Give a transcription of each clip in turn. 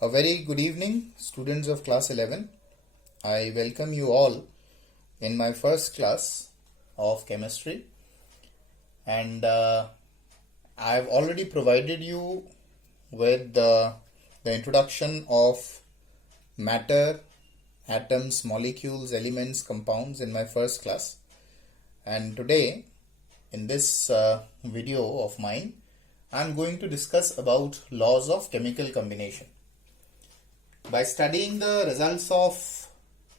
A very good evening, students of class 11. I welcome you all in my first class of chemistry, and I've already provided you with the introduction of matter, atoms, molecules, elements, compounds in my first class. And today, in this video of mine, I'm going to discuss about laws of chemical combination. By studying the results of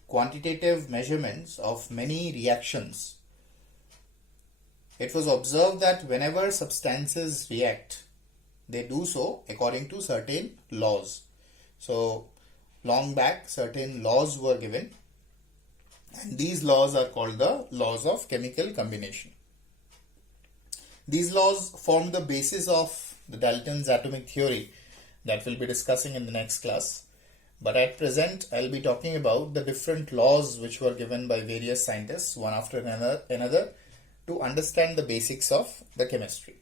quantitative measurements of many reactions, it was observed that whenever substances react, they do so according to certain laws. So, long back, certain laws were given, and these laws are called the laws of chemical combination. These laws form the basis of the Dalton's atomic theory that we'll be discussing in the next class. But at present, I'll be talking about the different laws which were given by various scientists, one after another, to understand the basics of the chemistry.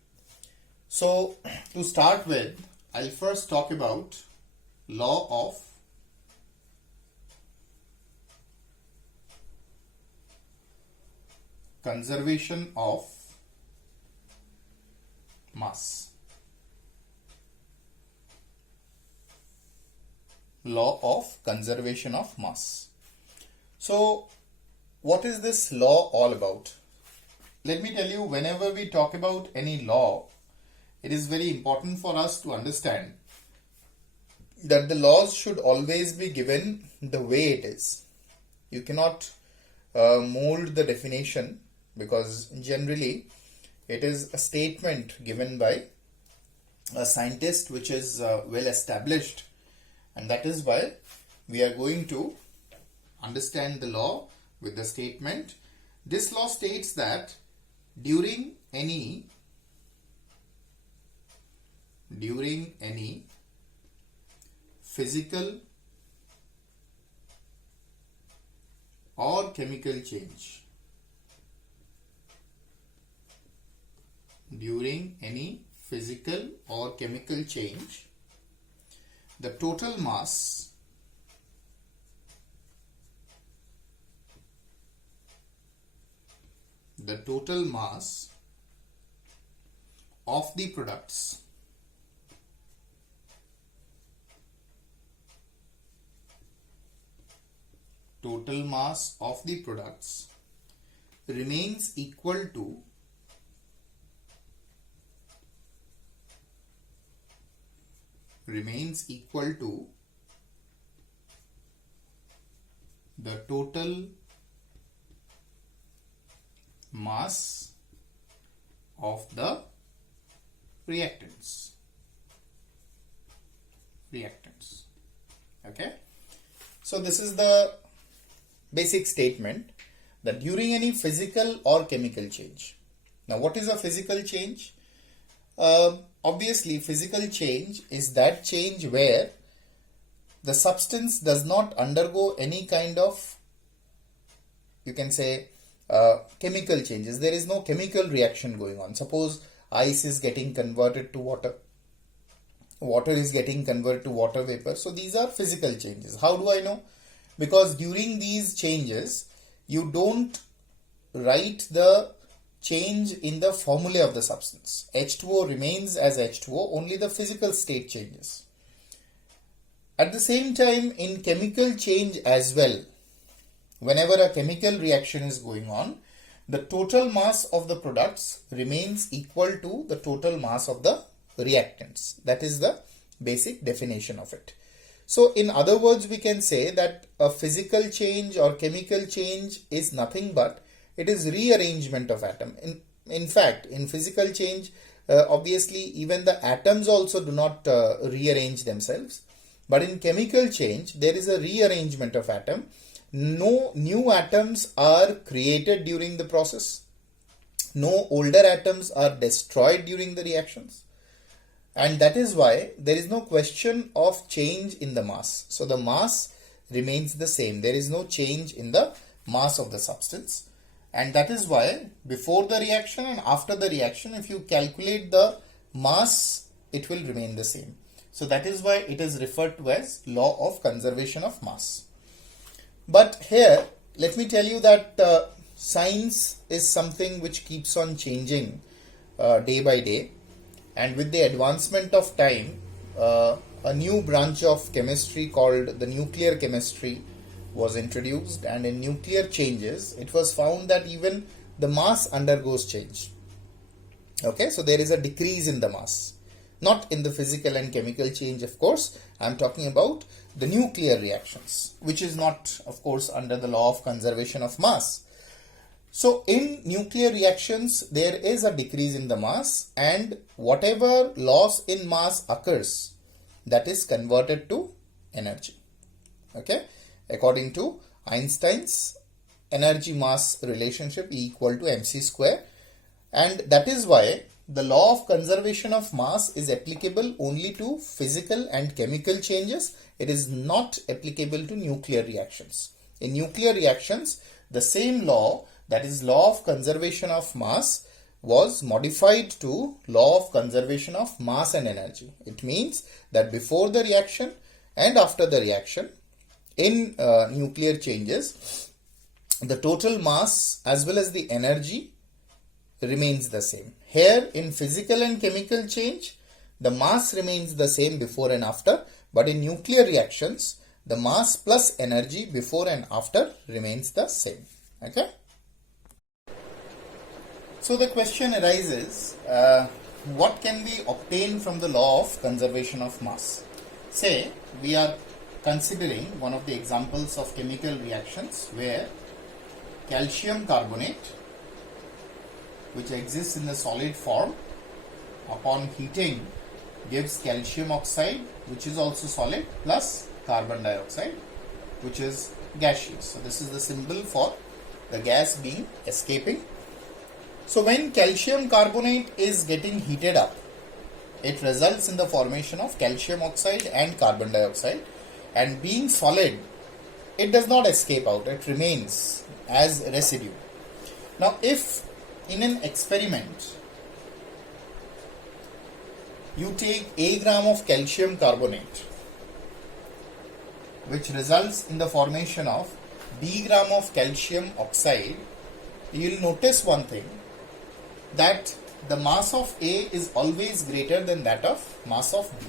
So, to start with, I'll first talk about law of conservation of mass. Law of conservation of mass. So, what is this law all about? Let me tell you, whenever we talk about any law, it is very important for us to understand that the laws should always be given the way it is. You cannot mold the definition, because generally it is a statement given by a scientist which is well established. And that is why we are going to understand the law with the statement. This law states that during any physical or chemical change, the total mass of the products remains equal to the total mass of the reactants. Okay, so this is the basic statement, that during any physical or chemical change. Now, what is a physical change? Obviously, physical change is that change where the substance does not undergo any kind of, you can say, chemical changes. There is no chemical reaction going on. Suppose ice is getting converted to water. Water is getting converted to water vapor. So these are physical changes. How do I know? Because during these changes, you don't write the change in the formula of the substance. H2O remains as H2O, only the physical state changes. At the same time, in chemical change as well, whenever a chemical reaction is going on, the total mass of the products remains equal to the total mass of the reactants. That is the basic definition of it. So, in other words, we can say that a physical change or chemical change is nothing but it is rearrangement of atom. In fact, in physical change, obviously even the atoms also do not rearrange themselves. But in chemical change, there is a rearrangement of atom. No new atoms are created during the process. No older atoms are destroyed during the reactions. And that is why there is no question of change in the mass. So the mass remains the same. There is no change in the mass of the substance. And that is why before the reaction and after the reaction, if you calculate the mass, it will remain the same. So that is why it is referred to as law of conservation of mass. But here, let me tell you that science is something which keeps on changing day by day, and with the advancement of time, a new branch of chemistry called the nuclear chemistry was introduced, and in nuclear changes it was found that even the mass undergoes change. Okay, so there is a decrease in the mass, not in the physical and chemical change, of course. I'm talking about the nuclear reactions, which is not, of course, under the law of conservation of mass. So in nuclear reactions, there is a decrease in the mass, and whatever loss in mass occurs, that is converted to energy. Okay, according to Einstein's energy mass relationship, E equal to mc square, and that is why the law of conservation of mass is applicable only to physical and chemical changes. It is not applicable to nuclear reactions. In nuclear reactions, the same law, that is law of conservation of mass, was modified to law of conservation of mass and energy. It means that before the reaction and after the reaction, in nuclear changes, the total mass as well as the energy remains the same. Here in physical and chemical change, the mass remains the same before and after, but in nuclear reactions, the mass plus energy before and after remains the same. Okay. So the question arises, what can we obtain from the law of conservation of mass? Say we are considering one of the examples of chemical reactions where calcium carbonate, which exists in the solid form, upon heating gives calcium oxide, which is also solid, plus carbon dioxide, which is gaseous. So this is the symbol for the gas being escaping. So when calcium carbonate is getting heated up, it results in the formation of calcium oxide and carbon dioxide, and being solid, it does not escape out, it remains as residue. Now if in an experiment you take a gram of calcium carbonate, which results in the formation of b gram of calcium oxide, you will notice one thing, that the mass of A is always greater than that of mass of B.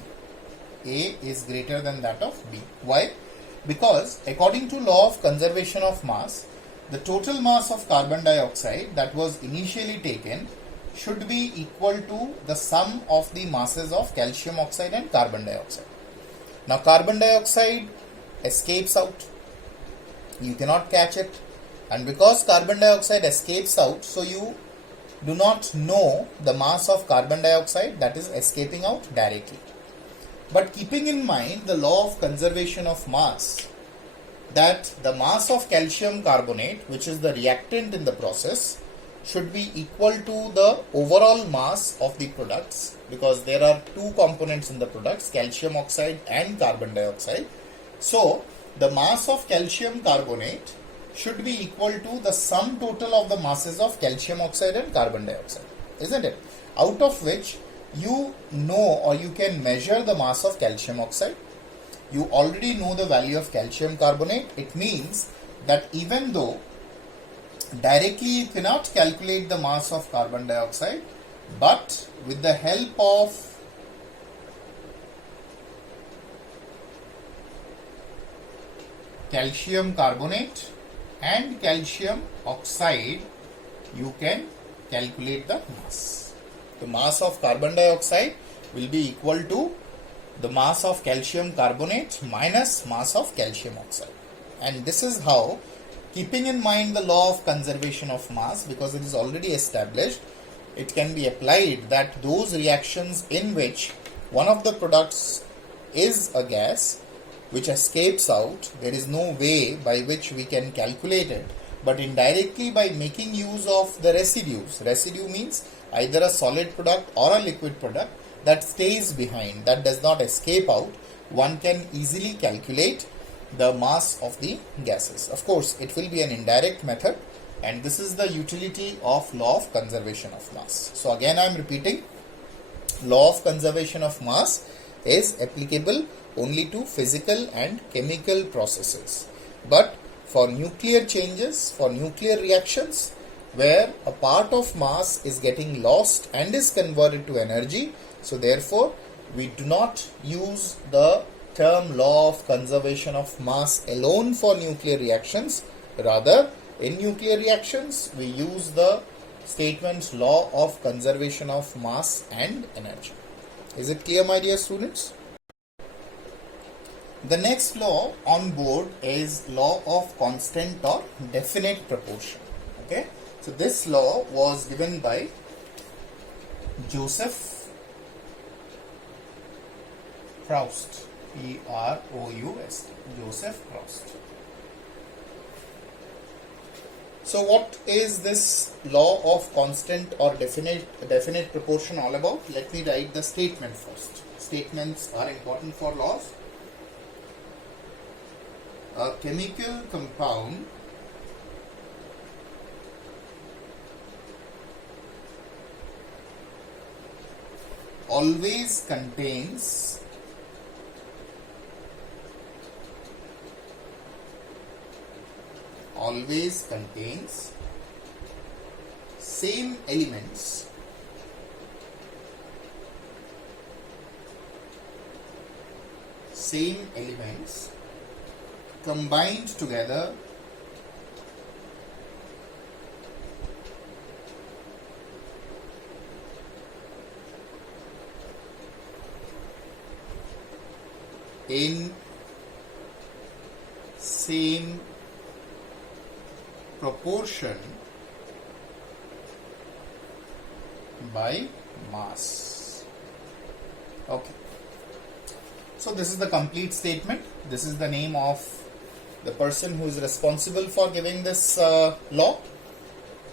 A is greater than that of B. Why? Because according to law of conservation of mass, the total mass of carbon dioxide that was initially taken should be equal to the sum of the masses of calcium oxide and carbon dioxide. Now carbon dioxide escapes out. You cannot catch it. And because carbon dioxide escapes out, so you do not know the mass of carbon dioxide that is escaping out directly. But keeping in mind the law of conservation of mass, that the mass of calcium carbonate, which is the reactant in the process, should be equal to the overall mass of the products, because there are two components in the products, calcium oxide and carbon dioxide. So the mass of calcium carbonate should be equal to the sum total of the masses of calcium oxide and carbon dioxide, isn't it? Out of which you know, or you can measure the mass of calcium oxide. You already know the value of calcium carbonate. It means that even though directly you cannot calculate the mass of carbon dioxide, but with the help of calcium carbonate and calcium oxide, you can calculate the mass. The mass of carbon dioxide will be equal to the mass of calcium carbonate minus mass of calcium oxide. And this is how, keeping in mind the law of conservation of mass, because it is already established, it can be applied that those reactions in which one of the products is a gas which escapes out, there is no way by which we can calculate it, but indirectly by making use of the residues. Residue means either a solid product or a liquid product that stays behind, that does not escape out, one can easily calculate the mass of the gases. Of course, it will be an indirect method, and this is the utility of law of conservation of mass. So again I am repeating, law of conservation of mass is applicable only to physical and chemical processes. But for nuclear changes, for nuclear reactions, where a part of mass is getting lost and is converted to energy, so therefore we do not use the term law of conservation of mass alone for nuclear reactions. Rather, in nuclear reactions, we use the statement's law of conservation of mass and energy. Is it clear, my dear students? The next law on board is law of constant or definite proportion. Okay, so this law was given by Joseph Proust, Proust, Joseph Proust. So what is this law of constant or definite proportion all about? Let me write the statement first. Statements are important for laws. A chemical compound always contains same elements combined together in same proportion by mass. Okay. So this is the complete statement. This is the name of the person who is responsible for giving this law.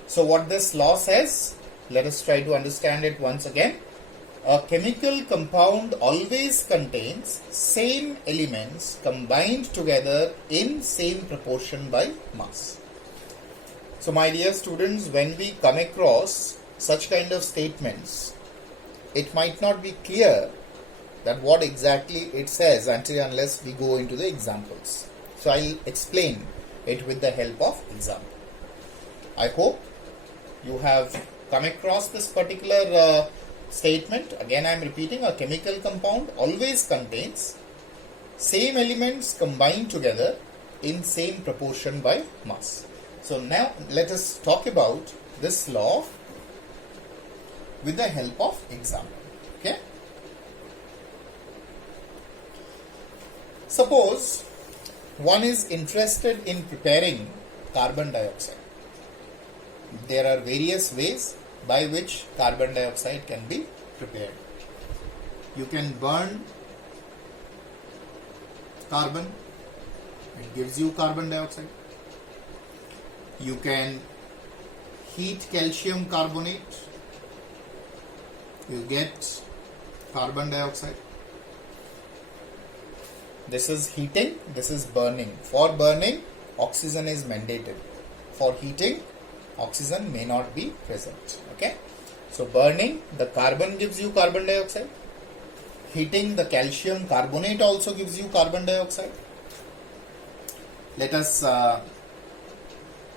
So what this law says, let us try to understand it once again. A chemical compound always contains same elements combined together in same proportion by mass. So my dear students, when we come across such kind of statements, it might not be clear that what exactly it says until unless we go into the examples. So I'll explain it with the help of example. I hope you have come across this particular statement. Again, I am repeating, a chemical compound always contains same elements combined together in same proportion by mass. So now let us talk about this law with the help of example. Okay. Suppose one is interested in preparing carbon dioxide. There are various ways by which carbon dioxide can be prepared. You can burn carbon, it gives you carbon dioxide. You can heat calcium carbonate, you get carbon dioxide. This is heating, this is burning. For burning, oxygen is mandated. For heating, oxygen may not be present. Okay. So burning, the carbon gives you carbon dioxide. Heating, the calcium carbonate also gives you carbon dioxide. Let us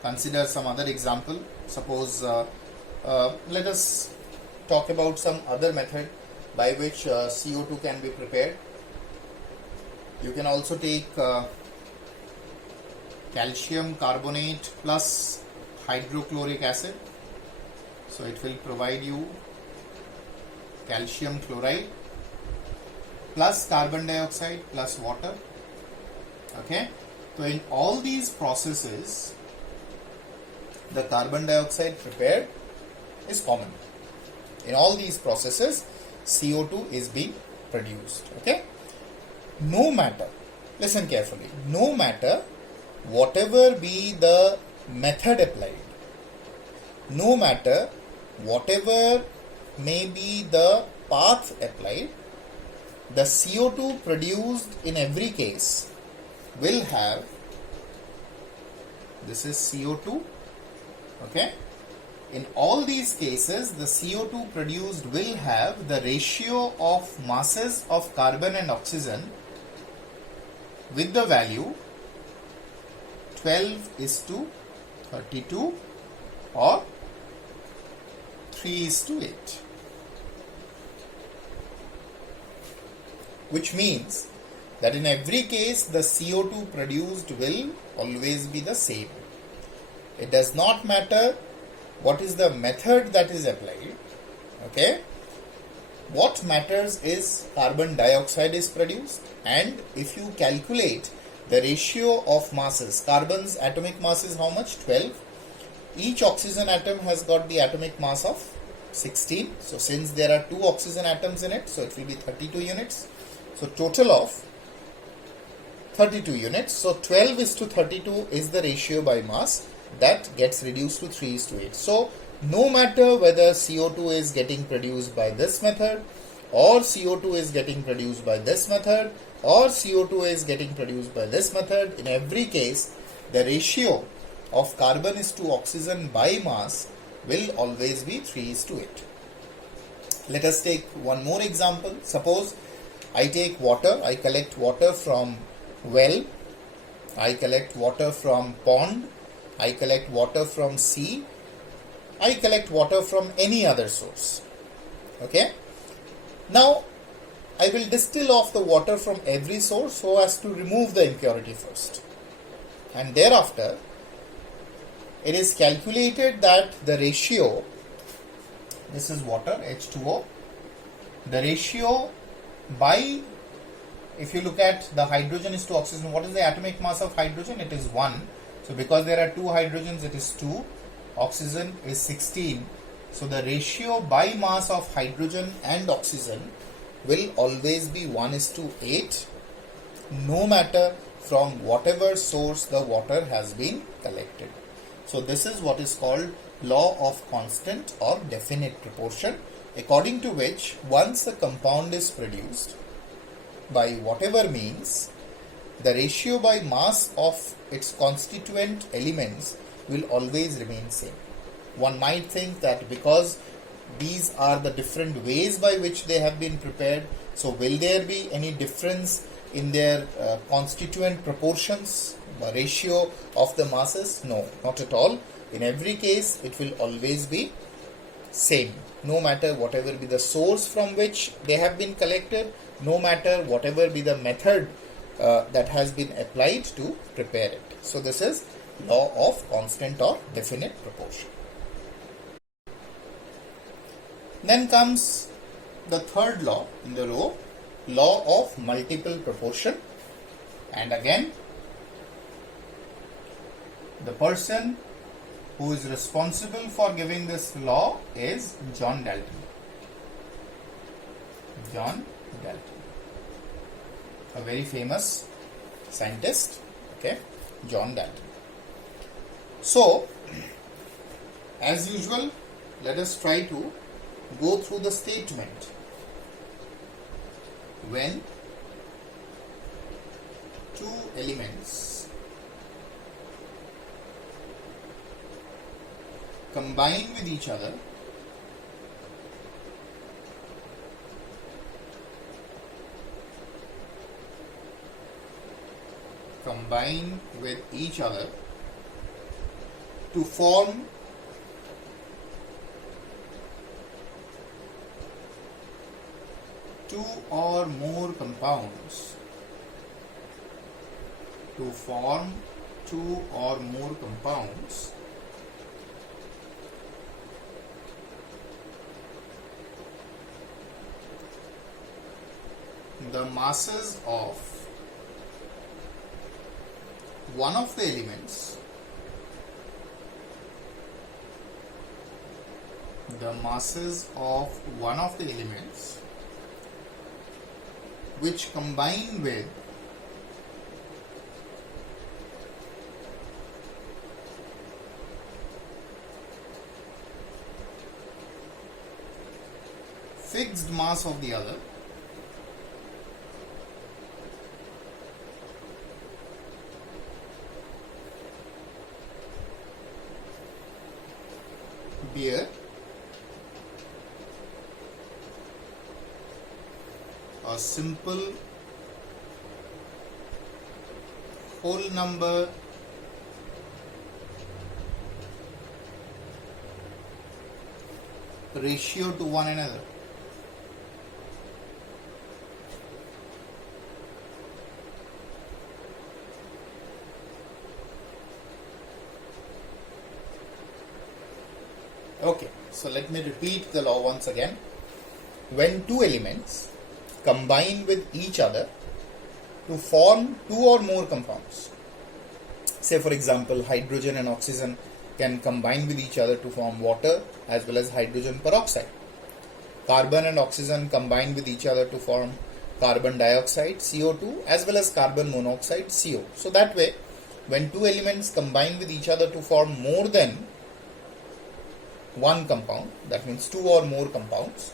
consider some other example. Suppose let us talk about some other method by which CO2 can be prepared. You can also take calcium carbonate plus hydrochloric acid. So it will provide you calcium chloride plus carbon dioxide plus water. Okay. So in all these processes, the carbon dioxide prepared is common. In all these processes, CO2 is being produced. Okay. No matter, listen carefully, no matter whatever be the method applied, no matter whatever may be the path applied, the CO2 produced in every case will have, this is CO2, okay, In all these cases, the CO2 produced will have the ratio of masses of carbon and oxygen with the value 12:32 or 3:8, which means that in every case the CO2 produced will always be the same. It does not matter what is the method that is applied. Okay, what matters is carbon dioxide is produced, and if you calculate the ratio of masses, carbon's atomic mass is how much? 12. Each oxygen atom has got the atomic mass of 16. So since there are 2 oxygen atoms in it, so it will be 32 units. So total of 32 units. So 12:32 is the ratio by mass that gets reduced to 3:8. So no matter whether CO2 is getting produced by this method, or CO2 is getting produced by this method, or CO2 is getting produced by this method, in every case the ratio of carbon is to oxygen by mass will always be 3:8. Let us take one more example. Suppose I take water, I collect water from well, I collect water from pond, I collect water from sea, I collect water from any other source. Okay. Now, I will distill off the water from every source so as to remove the impurity first. And thereafter, it is calculated that the ratio, this is water, H2O, the ratio by, if you look at the hydrogen is to oxygen, what is the atomic mass of hydrogen? It is 1. So because there are 2 hydrogens, it is 2. Oxygen is 16. So the ratio by mass of hydrogen and oxygen will always be 1:8, no matter from whatever source the water has been collected. So this is what is called law of constant or definite proportion, according to which once a compound is produced by whatever means, the ratio by mass of its constituent elements will always remain same. One might think that because these are the different ways by which they have been prepared, so will there be any difference in their constituent proportions, the ratio of the masses? No, not at all. In every case, it will always be same, no matter whatever be the source from which they have been collected, no matter whatever be the method that has been applied to prepare it. So this is law of constant or definite proportion. Then comes the third law in the row, law of multiple proportion. And again, the person who is responsible for giving this law is John Dalton. John Dalton, a very famous scientist. Okay, John Dalton. So, as usual, let us try to go through the statement. When two elements combine with each other, to form two or more compounds, the masses of one of the elements which combine with fixed mass of the other compare a simple whole number ratio to one another. Okay, so let me repeat the law once again. When two elements combine with each other to form two or more compounds, say for example hydrogen and oxygen can combine with each other to form water as well as hydrogen peroxide. Carbon and oxygen combine with each other to form carbon dioxide, CO2, as well as carbon monoxide, CO. So that way, when two elements combine with each other to form more than one compound, that means two or more compounds,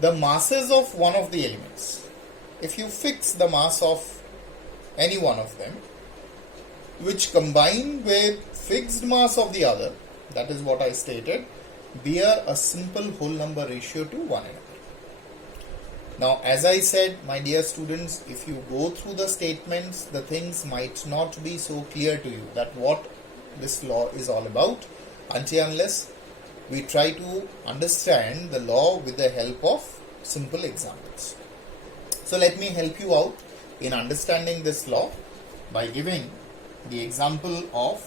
the masses of one of the elements, if you fix the mass of any one of them, which combine with fixed mass of the other, that is what I stated, bear a simple whole number ratio to one another. Now, as I said, my dear students, if you go through the statements, the things might not be so clear to you that what this law is all about, until unless we try to understand the law with the help of simple examples. So let me help you out in understanding this law by giving the example of,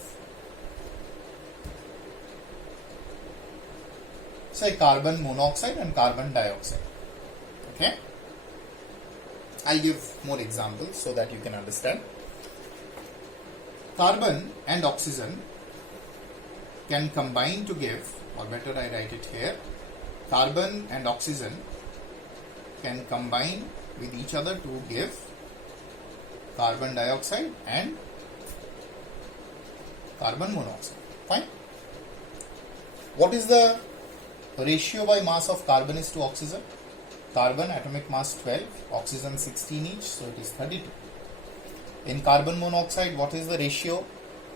say, carbon monoxide and carbon dioxide. Okay, I'll give more examples so that you can understand. Carbon and oxygen can combine to give, or better I write it here, carbon and oxygen can combine with each other to give carbon dioxide and carbon monoxide. Fine. What is the ratio by mass of carbon is to oxygen? Carbon atomic mass 12, oxygen 16 each, so it is 32. In carbon monoxide, what is the ratio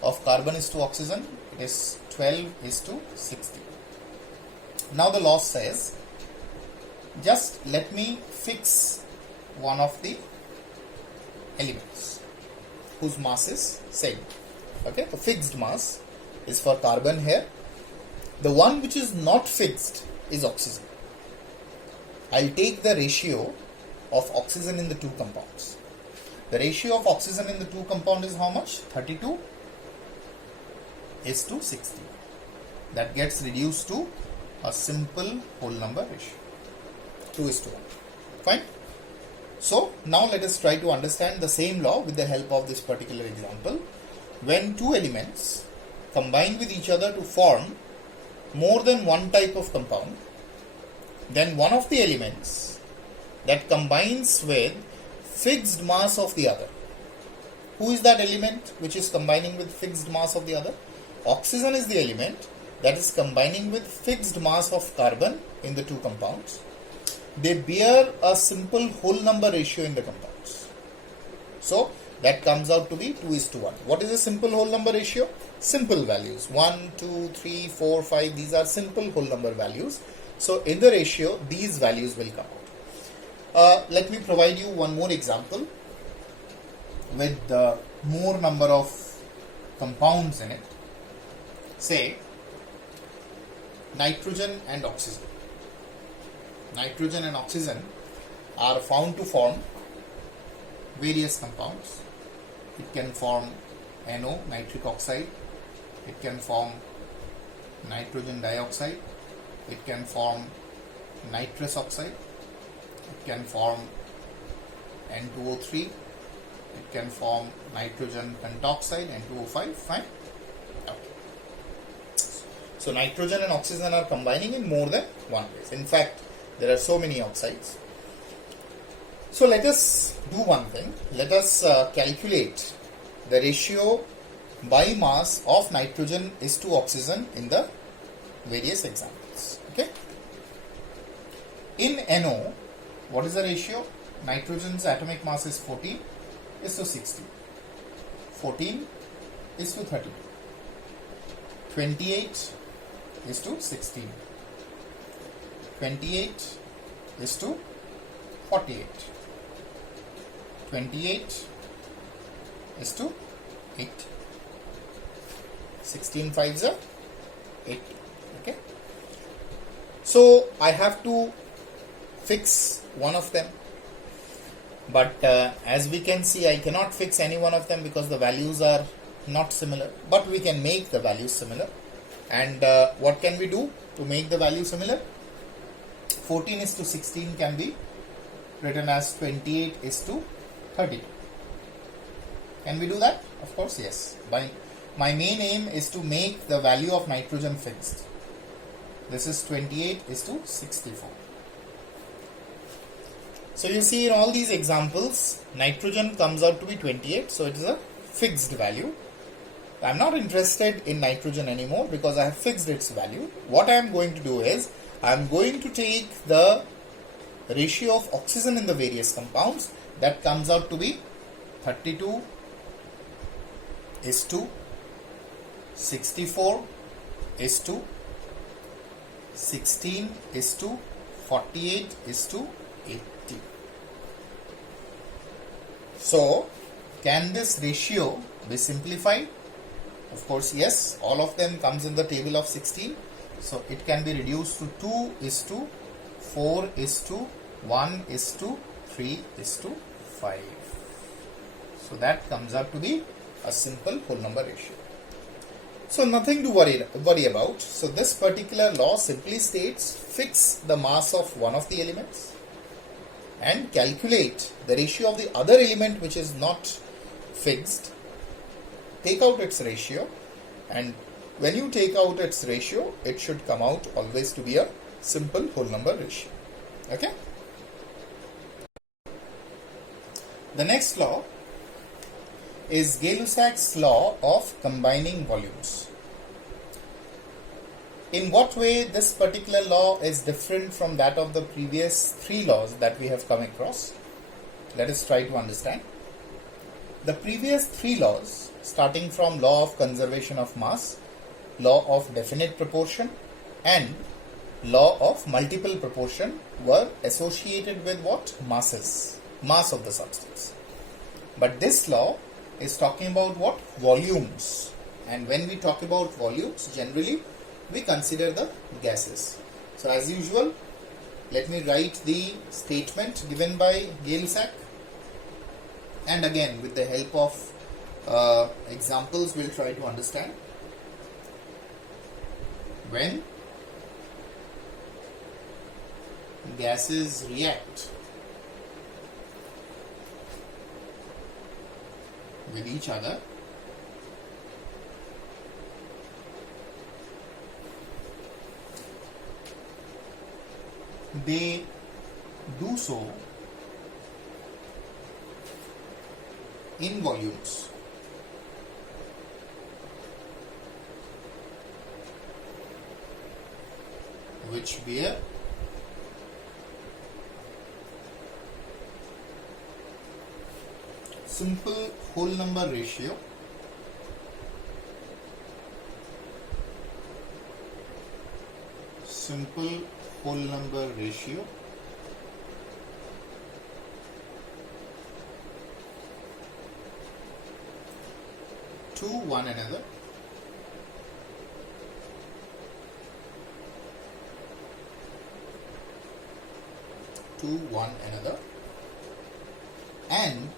of carbon is to oxygen? It is 12 is to 16. Now the law says, just let me fix one of the elements whose mass is same. Okay, the fixed mass is for carbon here. The one which is not fixed is oxygen. I'll take the ratio of oxygen in the two compounds. The ratio of oxygen in the two compounds is how much? 32 is to 60. That gets reduced to a simple whole number ratio. 2 is to 1. Fine. So now let us try to understand the same law with the help of this particular example. When two elements combine with each other to form more than one type of compound, then one of the elements that combines with fixed mass of the other. Who is that element which is combining with fixed mass of the other? Oxygen is the element that is combining with fixed mass of carbon in the two compounds. They bear a simple whole number ratio in the compounds. So that comes out to be 2 is to 1. What is a simple whole number ratio? Simple values. 1, 2, 3, 4, 5. These are simple whole number values. So in the ratio, these values will come out. Let me provide you one more example with more number of compounds in it. Say nitrogen and oxygen. Nitrogen and oxygen are found to form various compounds. It can form NO, nitric oxide. It can form nitrogen dioxide. It can form nitrous oxide. It can form N2O3. It can form nitrogen pentoxide, N2O5. Fine. Okay. So nitrogen and oxygen are combining in more than one place. In fact, there are so many oxides. So let us do one thing. Let us calculate the ratio by mass of nitrogen is to oxygen in the various examples. Okay. In NO, what is the ratio? Nitrogen's atomic mass is 14 is to 60. 14 is to 32. 28 is to 16. 28 is to 48. 28 is to 8. 16 5s are 8. Okay. So I have to fix one of them. But as we can see, I cannot fix any one of them because the values are not similar. But we can make the values similar. And what can we do to make the value similar? 14 is to 16 can be written as 28 is to 32. Can we do that? Of course, yes. My main aim is to make the value of nitrogen fixed. This is 28 is to 64. So you see in all these examples, nitrogen comes out to be 28, so it is a fixed value. I am not interested in nitrogen anymore because I have fixed its value. What I am going to do is, I am going to take the ratio of oxygen in the various compounds. That comes out to be 32 is to 64 is to 16 is to 48 is to 80. So, can this ratio be simplified? Of course, yes. All of them comes in the table of 16. So, it can be reduced to 2 is to 4 is to 1 is to 3 is to 5. So, that comes out to be a simple whole number ratio. So, nothing to worry about. So, this particular law simply states fix the mass of one of the elements and calculate the ratio of the other element which is not fixed. Take out its ratio, and when you take out its ratio, it should come out always to be a simple whole number ratio. Okay. The next law is Gay-Lussac's law of combining volumes. In what way this particular law is different from that of the previous three laws that we have come across? Let us try to understand. The previous three laws, starting from law of conservation of mass, law of definite proportion, and law of multiple proportion, were associated with what? Masses, mass of the substance. But this law is talking about what? Volumes. And when we talk about volumes, generally we consider the gases. So as usual, let me write the statement given by Gay-Lussac, and again with the help of examples we'll try to understand. When gases react with each other, they do so in volumes. Which bear simple whole number ratio to one another, and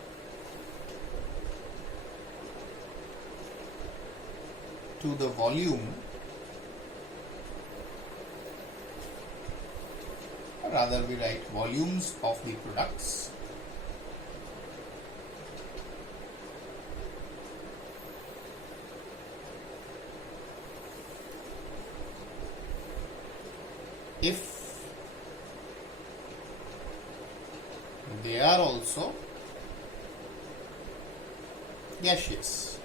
to the volume, or rather we write volumes of the products if they are also gaseous,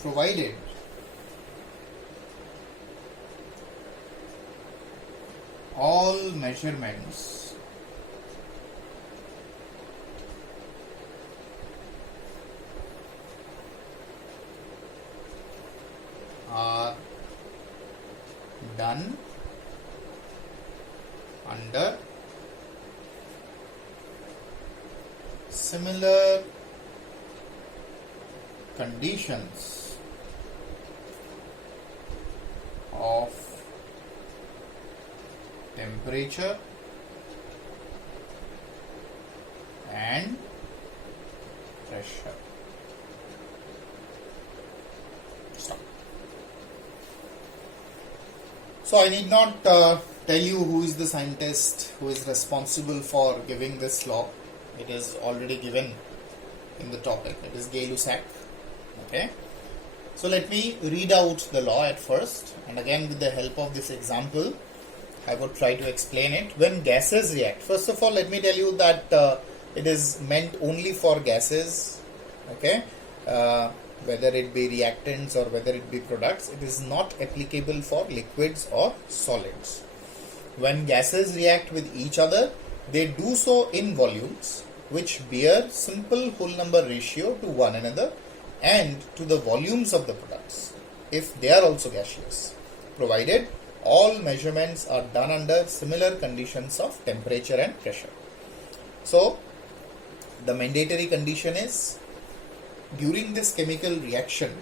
provided all measurements done under similar conditions of temperature and pressure. Stop. So I need not tell you who is the scientist who is responsible for giving this law. It is already given in the topic. It is Gay-Lussac. Okay. So let me read out the law at first, and again with the help of this example I would try to explain it. When gases react, first of all let me tell you that it is meant only for gases, okay, whether it be reactants or whether it be products. It is not applicable for liquids or solids. When gases react with each other, they do so in volumes which bear simple whole number ratio to one another and to the volumes of the products if they are also gaseous, provided all measurements are done under similar conditions of temperature and pressure. So the mandatory condition is, during this chemical reaction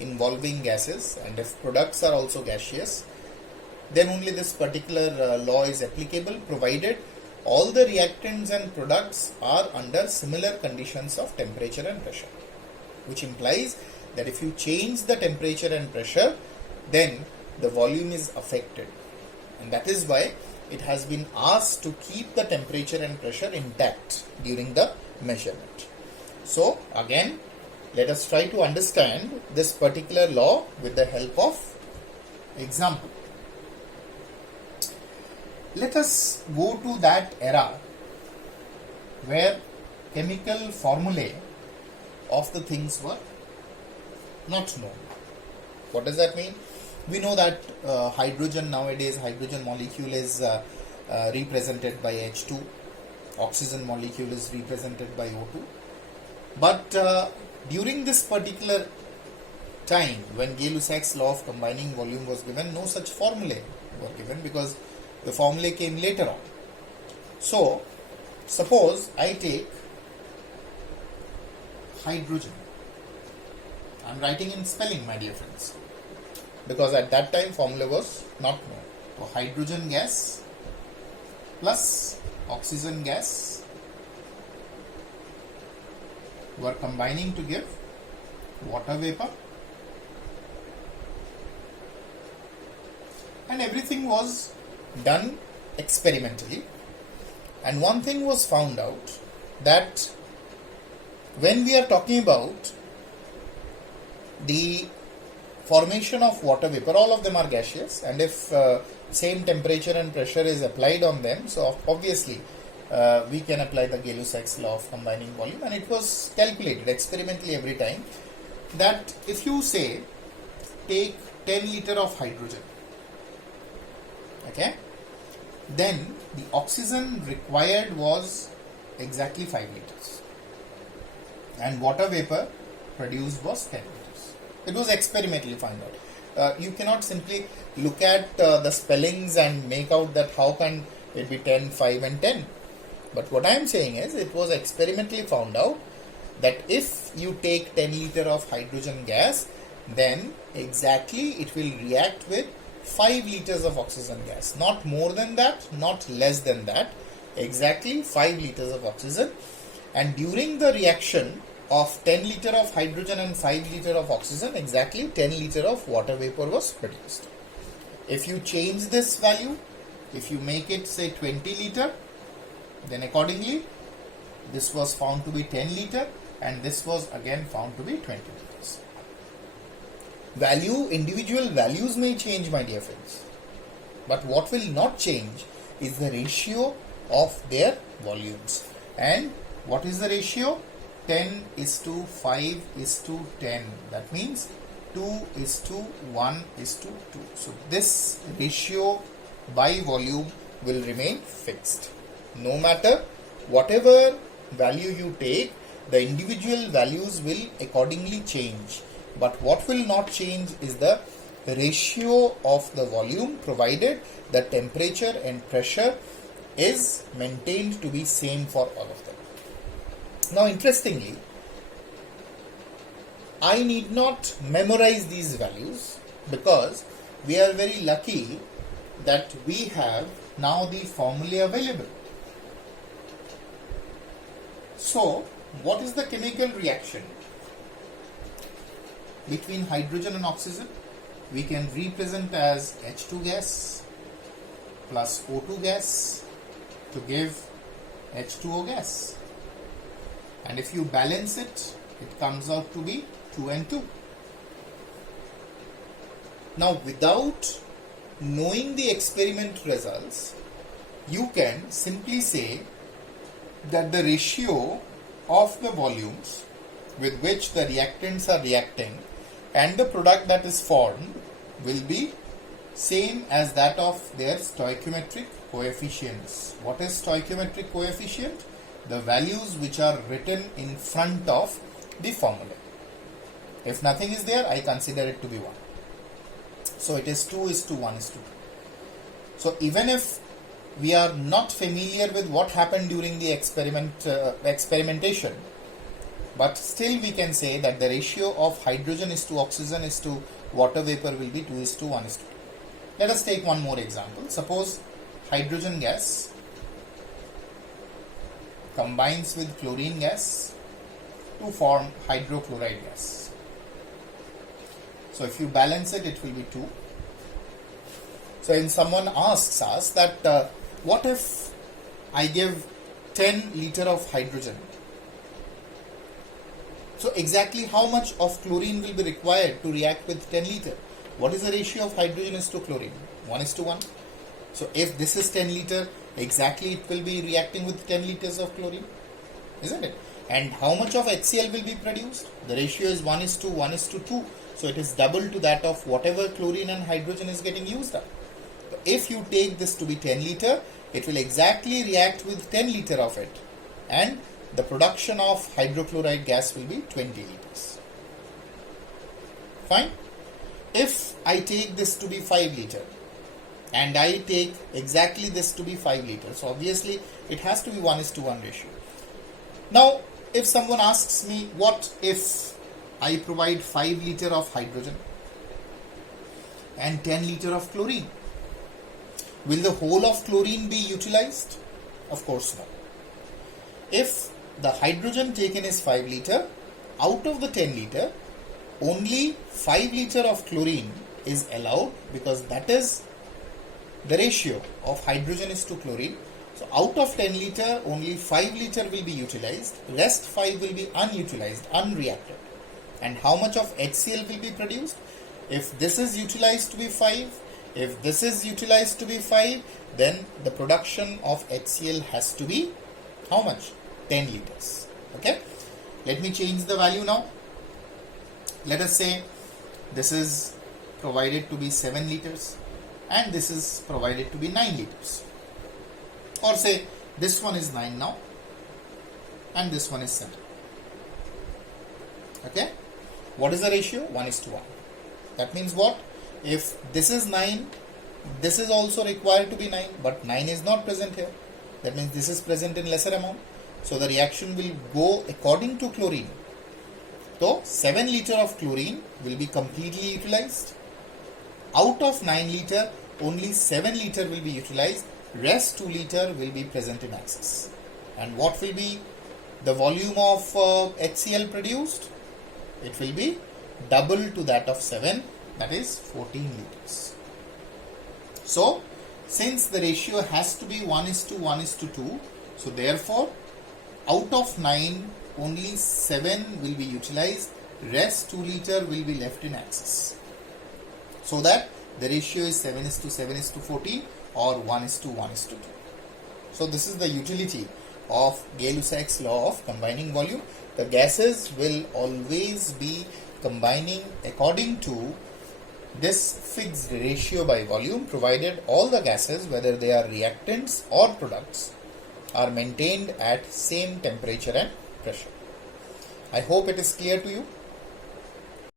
involving gases, and if products are also gaseous, then only this particular law is applicable, provided all the reactants and products are under similar conditions of temperature and pressure, which implies that if you change the temperature and pressure, then the volume is affected, and that is why it has been asked to keep the temperature and pressure intact during the measurement. So again, let us try to understand this particular law with the help of example. Let us go to that era where chemical formulae of the things were not known. What does that mean? We know that hydrogen nowadays, hydrogen molecule is represented by H2, oxygen molecule is represented by O2. But during this particular time when Gay-Lussac's law of combining volume was given, no such formulae were given because the formulae came later on. So, suppose I take hydrogen. I am writing in spelling, my dear friends, because at that time formula was not known. So, hydrogen gas plus oxygen gas were combining to give water vapor, and everything was done experimentally. And one thing was found out, that when we are talking about the formation of water vapor, all of them are gaseous, and if same temperature and pressure is applied on them, so obviously we can apply the Gay-Lussac's law of combining volume, and it was calculated experimentally every time that if you say take 10 liter of hydrogen, okay, then the oxygen required was exactly 5 liters and water vapor produced was 10 liters. It was experimentally found out. You cannot simply look at the spellings and make out that how can it be 10, 5 and 10. But what I am saying is, it was experimentally found out that if you take 10 liter of hydrogen gas, then exactly it will react with 5 liters of oxygen gas. Not more than that, not less than that. Exactly 5 liters of oxygen. And during the reaction of 10 liter of hydrogen and 5 liter of oxygen, exactly 10 liter of water vapor was produced. If you change this value, if you make it say 20 liter, then accordingly this was found to be 10 liter and this was again found to be 20 liters. Individual values may change, my dear friends, but what will not change is the ratio of their volumes. And what is the ratio? 10:5:10. That means 2:1:2. So this ratio by volume will remain fixed. No matter whatever value you take, the individual values will accordingly change. But what will not change is the ratio of the volume provided the temperature and pressure is maintained to be same for all of them. Now interestingly, I need not memorize these values because we are very lucky that we have now the formulae available. So, what is the chemical reaction between hydrogen and oxygen? We can represent as H2 gas plus O2 gas to give H2O gas. And if you balance it, it comes out to be 2 and 2. Now, without knowing the experiment results, you can simply say that the ratio of the volumes with which the reactants are reacting and the product that is formed will be same as that of their stoichiometric coefficients. What is stoichiometric coefficient? The values which are written in front of the formula. If nothing is there, I consider it to be 1. So it is 2:1:2. So even if we are not familiar with what happened during the experimentation, but still we can say that the ratio of hydrogen is to oxygen is to water vapor will be 2:1:2. Let us take one more example. Suppose hydrogen gas combines with chlorine gas to form hydrochloride gas. So if you balance it, it will be 2. So when someone asks us that what if I give 10 liter of hydrogen? So exactly how much of chlorine will be required to react with 10 liter? What is the ratio of hydrogen is to chlorine? 1:1. So if this is 10 liter, exactly it will be reacting with 10 liters of chlorine, isn't it? And how much of HCl will be produced? The ratio is 1:1:2. So it is double to that of whatever chlorine and hydrogen is getting used up. So if you take this to be 10 liter, it will exactly react with 10 liter of it. And the production of hydrochloride gas will be 20 liters. Fine. If I take this to be 5 liter and I take exactly this to be 5 liters, so obviously it has to be 1:1 ratio. Now, if someone asks me, what if I provide 5 liter of hydrogen and 10 liter of chlorine? Will the whole of chlorine be utilized? Of course not. If the hydrogen taken is 5 liter, out of the 10 liter, only 5 liter of chlorine is allowed because that is the ratio of hydrogen is to chlorine. So out of 10 liter, only 5 liter will be utilized, rest 5 will be unutilized, unreacted. And how much of HCl will be produced? If this is utilized to be 5, if this is utilized to be 5, then the production of HCl has to be how much? 10 liters. Okay. Let me change the value now. Let us say this is provided to be 7 liters and this is provided to be 9 liters. Or say this one is 9 now and this one is 7. Okay. What is the ratio? 1:1. That means what? If this is 9, this is also required to be 9, but 9 is not present here. That means this is present in lesser amount. So the reaction will go according to chlorine. So 7 liter of chlorine will be completely utilized. Out of 9 liter, only 7 liter will be utilized. Rest 2 liter will be present in excess. And what will be the volume of HCl produced? It will be double to that of 7, that is 14 liters. So since the ratio has to be 1:1:2, so therefore out of 9, only 7 will be utilized, rest 2 liter will be left in excess. So that the ratio is 7:7:14 or 1:1:2. So this is the utility of Gay-Lussac's law of combining volume. The gases will always be combining according to this fixed ratio by volume, provided all the gases, whether they are reactants or products, are maintained at same temperature and pressure. I hope it is clear to you.